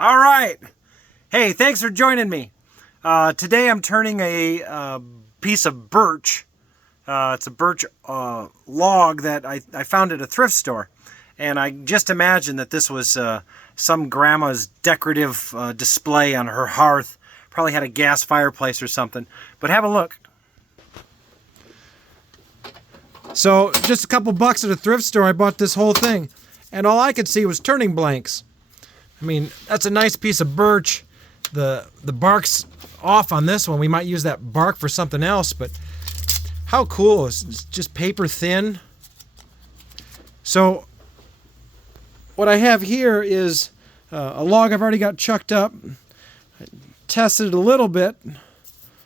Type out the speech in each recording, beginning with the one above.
All right. Hey, thanks for joining me. Today I'm turning a piece of birch. It's a birch log that I found at a thrift store. And I just imagined that this was some grandma's decorative display on her hearth. Probably had a gas fireplace or something. But have a look. So just a couple bucks at a thrift store, I bought this whole thing. And all I could see was turning blanks. I mean, that's a nice piece of birch. The bark's off on this one. We might use that bark for something else, but how cool. It's just paper thin. So what I have here is a log I've already got chucked up. I tested it a little bit,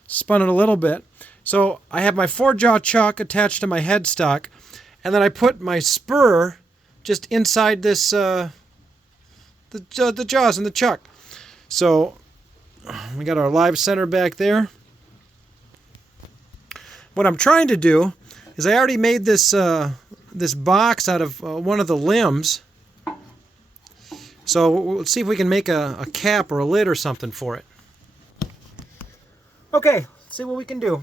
spun it a little bit. So I have my 4-jaw chuck attached to my headstock, and then I put my spur just inside this the jaws in the chuck. So we got our live center back there. What I'm trying to do is I already made this this box out of one of the limbs. So we'll see if we can make a cap or a lid or something for it. Okay, let's see what we can do.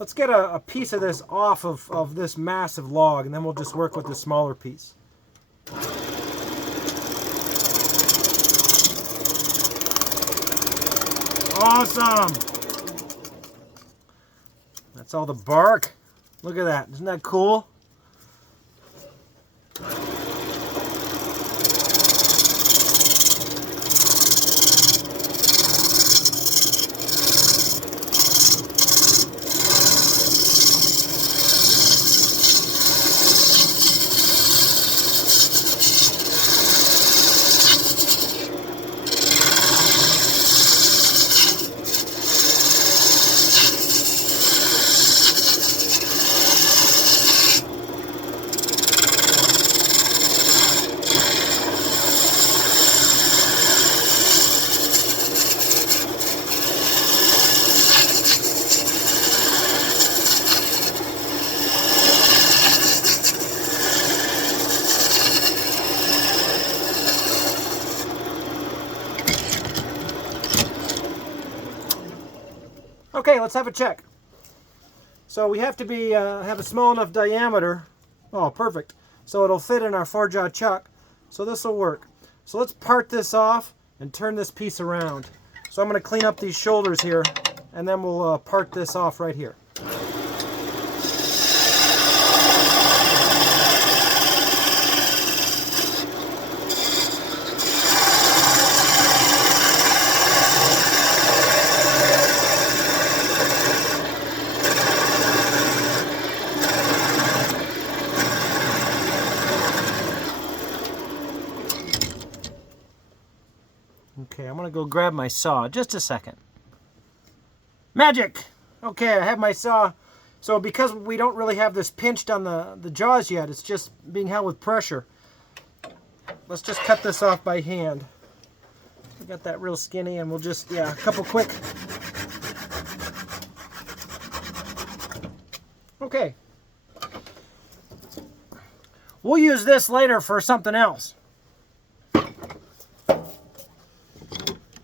Let's get a piece of this off of this massive log, and then we'll just work with the smaller piece. Awesome! That's all the bark. Look at that. Isn't that cool? Okay, let's have a check. So we have to be have a small enough diameter. Oh, perfect. So it'll fit in our 4-jaw chuck. So this will work. So let's part this off and turn this piece around. So I'm going to clean up these shoulders here, and then we'll part this off right here. Okay, I'm going to go grab my saw. Just a second. Magic! Okay, I have my saw. So because we don't really have this pinched on the jaws yet, it's just being held with pressure. Let's just cut this off by hand. I got that real skinny, and we'll just, yeah, a couple quick. Okay. We'll use this later for something else.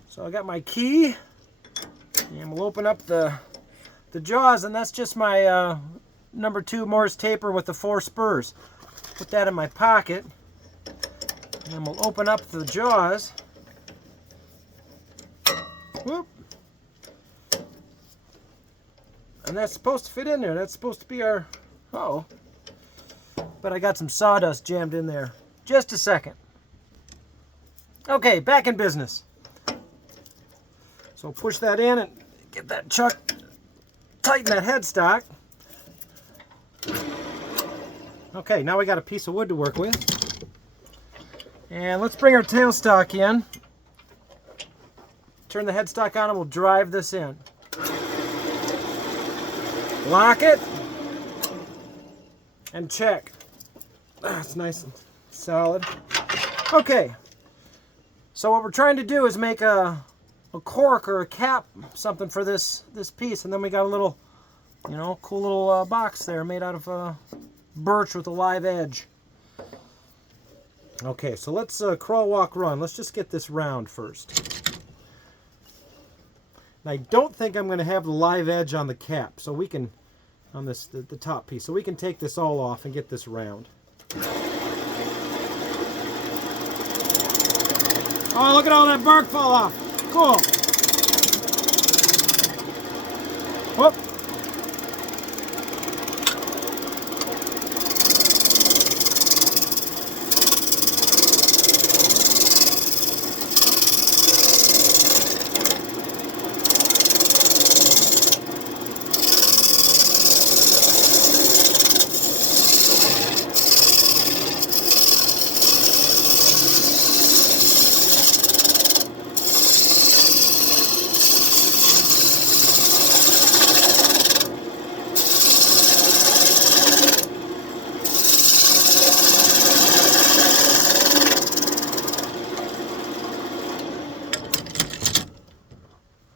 So I got my key, and we'll open up the jaws, and that's just my number 2 Morse taper with the 4 spurs. Put that in my pocket, and then we'll open up the jaws. Whoop. And that's supposed to fit in there. That's supposed to be our, uh-oh. But I got some sawdust jammed in there. Just a second. Okay, back in business. So push that in and get that chuck, tighten that headstock. Okay, now we got a piece of wood to work with. And let's bring our tailstock in. Turn the headstock on and we'll drive this in. Lock it. And check. That's nice and solid. Okay. So what we're trying to do is make a cork or a cap, something for this piece, and then we got a little, you know, cool little box there made out of birch with a live edge. Okay, so let's crawl, walk, run. Let's just get this round first. And I don't think I'm going to have the live edge on the cap, so we can, on this the top piece, so we can take this all off and get this round. Oh, look at all that bark fall off. Cool. Whoop.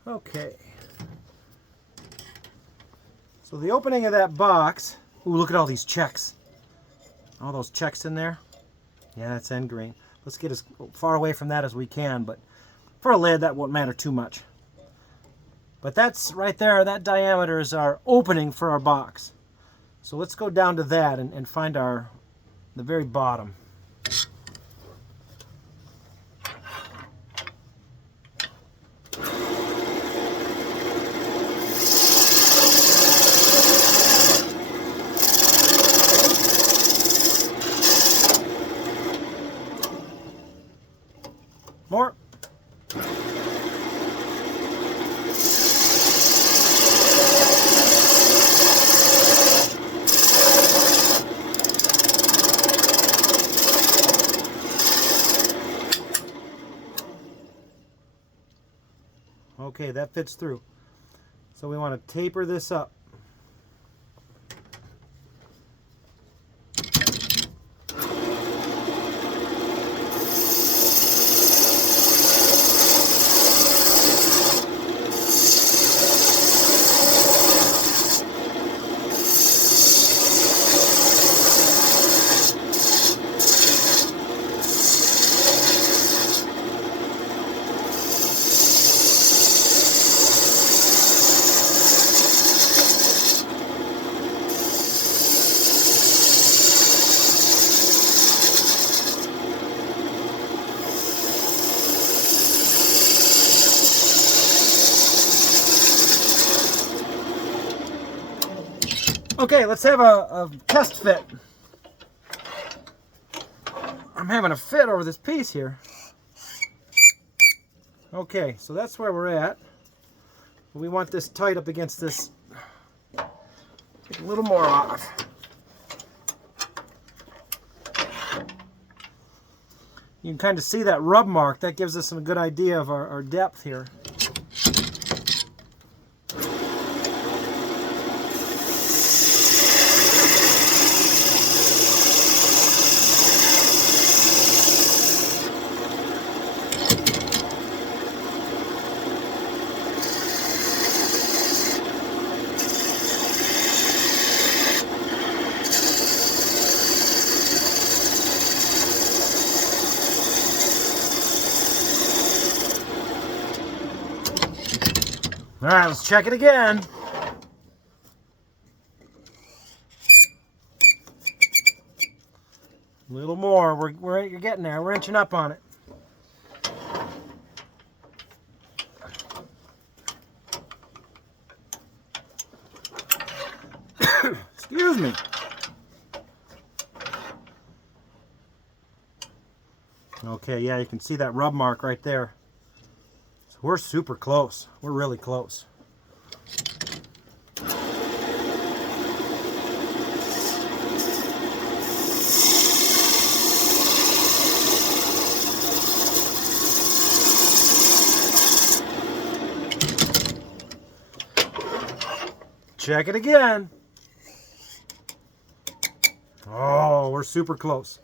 Okay. So the opening of that box, ooh, look at all these checks. All those checks in there. Yeah, that's end grain. Let's get as far away from that as we can, but for a lid that won't matter too much. But that's right there, that diameter is our opening for our box. So let's go down to that and find the very bottom. More. Okay, that fits through. So we want to taper this up. Okay, let's have a test fit. I'm having a fit over this piece here. Okay, so that's where we're at. We want this tight up against this. Take a little more off. You can kind of see that rub mark. That gives us a good idea of our depth here. All right, let's check it again. A little more. You're getting there. We're inching up on it. Excuse me. Okay, yeah, you can see that rub mark right there. So we're super close. We're really close. Check it again. Oh, we're super close.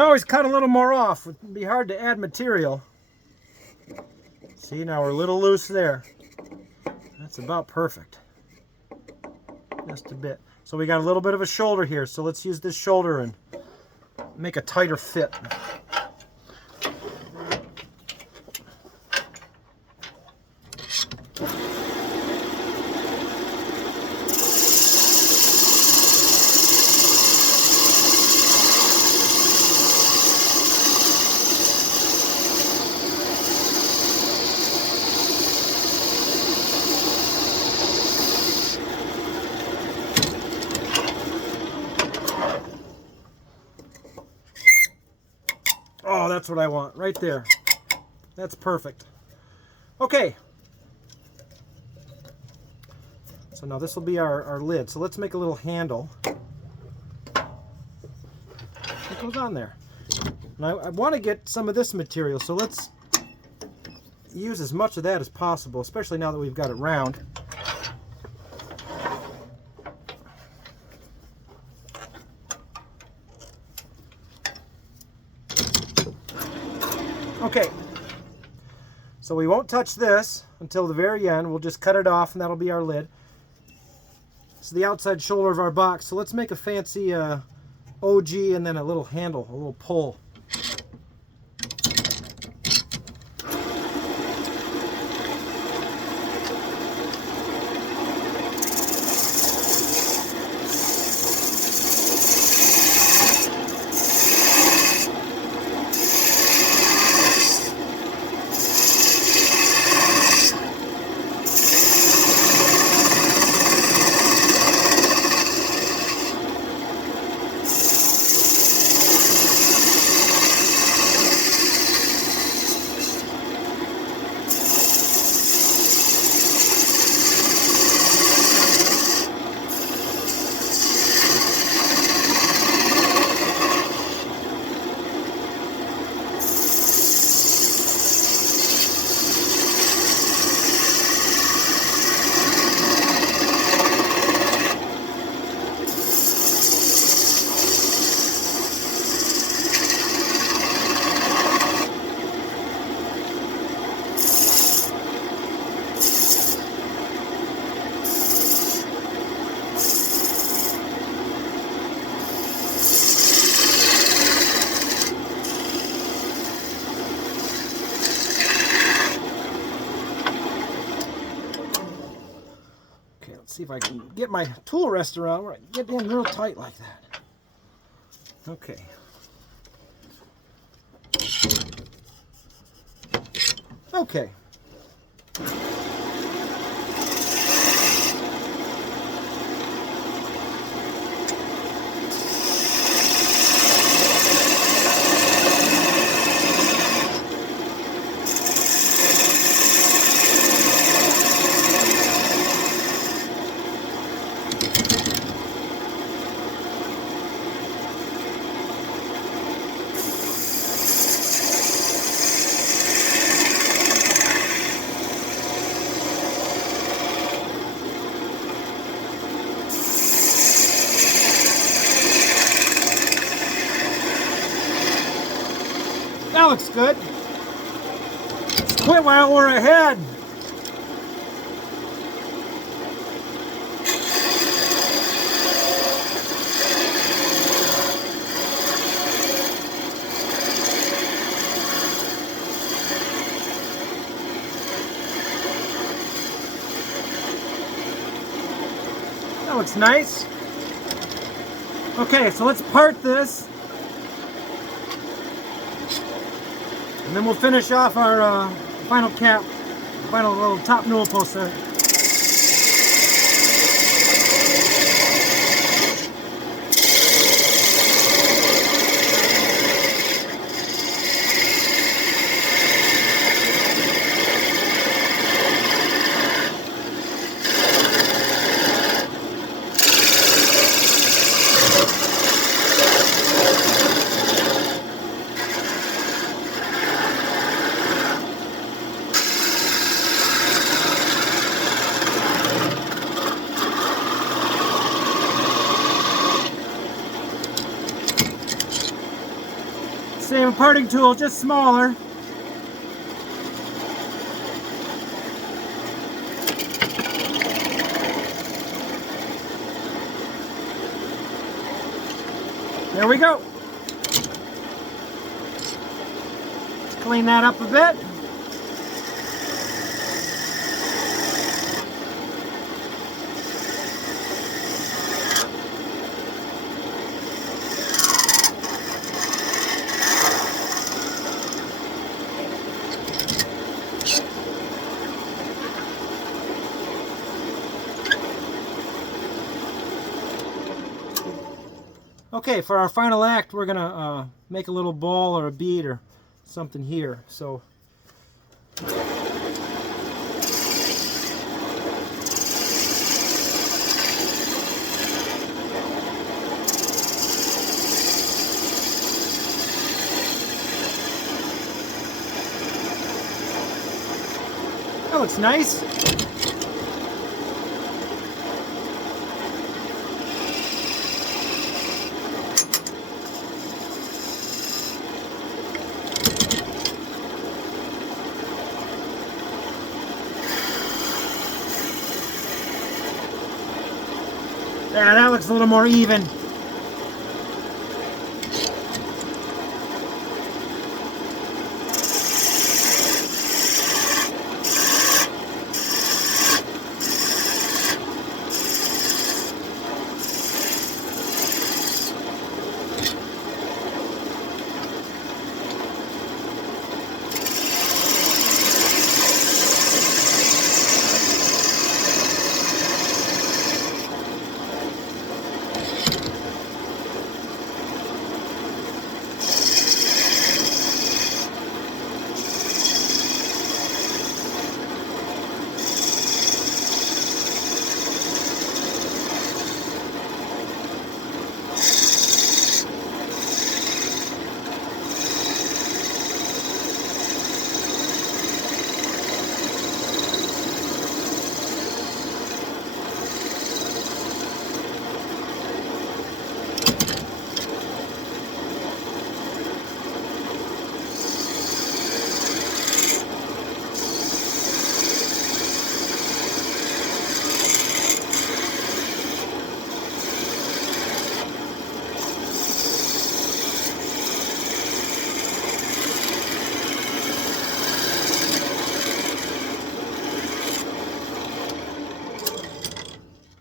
can always cut a little more off. It would be hard to add material. See, now we're a little loose there. That's about perfect. Just a bit. So we got a little bit of a shoulder here, so let's use this shoulder and make a tighter fit. Oh, that's what I want, right there. That's perfect. Okay. So now this will be our lid. So let's make a little handle. What goes on there? And I want to get some of this material, so let's use as much of that as possible, especially now that we've got it round. Okay, so we won't touch this until the very end. We'll just cut it off and that'll be our lid. It's the outside shoulder of our box. So let's make a fancy OG and then a little handle, a little pull. See if I can get my tool rest around where I can get in real tight like that. Okay. Okay. That looks good. Quit while we're ahead. That looks nice. Okay, so let's part this. And then we'll finish off our final cap, final little top newel post there. parting tool, just smaller. There we go. Let's clean that up a bit. Okay, for our final act, we're gonna make a little ball or a bead or something here. So, that looks nice. Yeah, that looks a little more even.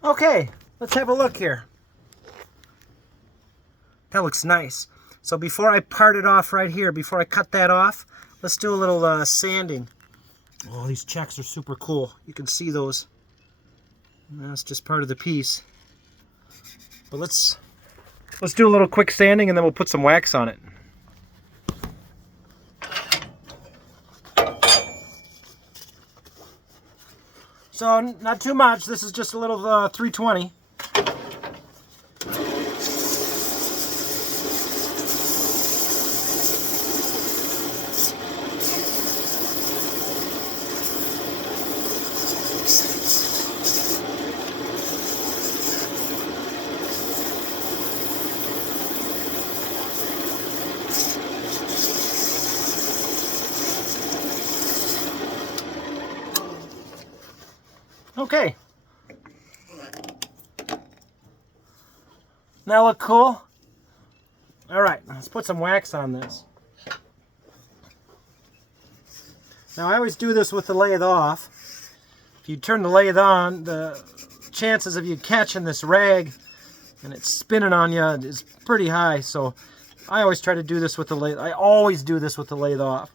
Okay, let's have a look here. That looks nice. So before I part it off right here, before I cut that off, let's do a little sanding. Oh, these checks are super cool. You can see those. That's just part of the piece. But let's do a little quick sanding and then we'll put some wax on it. So not too much. This is just a little 320. Okay. That look cool? All right, let's put some wax on this. Now I always do this with the lathe off. If you turn the lathe on, the chances of you catching this rag and it's spinning on you is pretty high. So I always try to do this with the lathe. I always do this with the lathe off.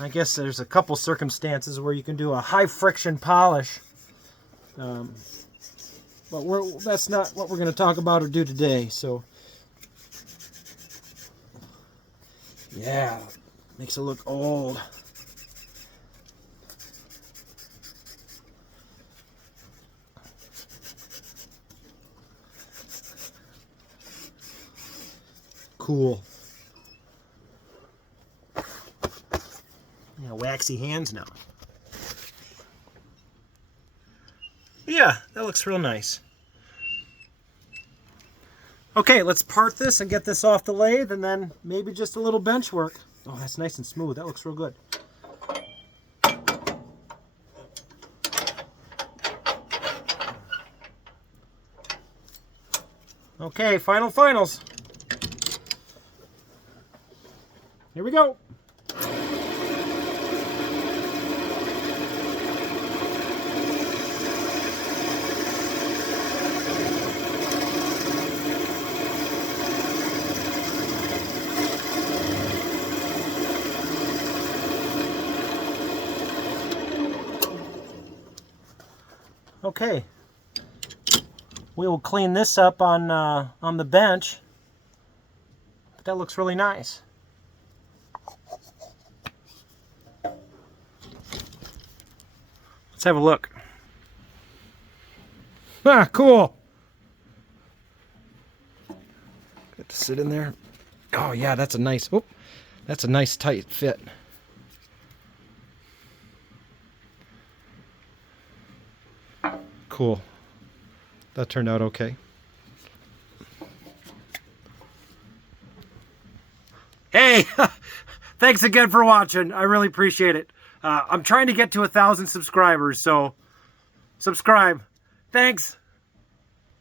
I guess there's a couple circumstances where you can do a high friction polish. But that's not what we're going to talk about or do today. So, yeah, makes it look old. Cool. Yeah, waxy hands now. Yeah, that looks real nice. Okay, let's part this and get this off the lathe, and then maybe just a little bench work. Oh, that's nice and smooth. That looks real good. Okay, finals. Here we go. Okay, we will clean this up on the bench, but that looks really nice. Let's have a look. Ah, cool. Get to sit in there. Oh yeah, that's a nice tight fit. Cool. That turned out okay. Hey, thanks again for watching. I really appreciate it. I'm trying to get to 1,000 subscribers, so subscribe. Thanks.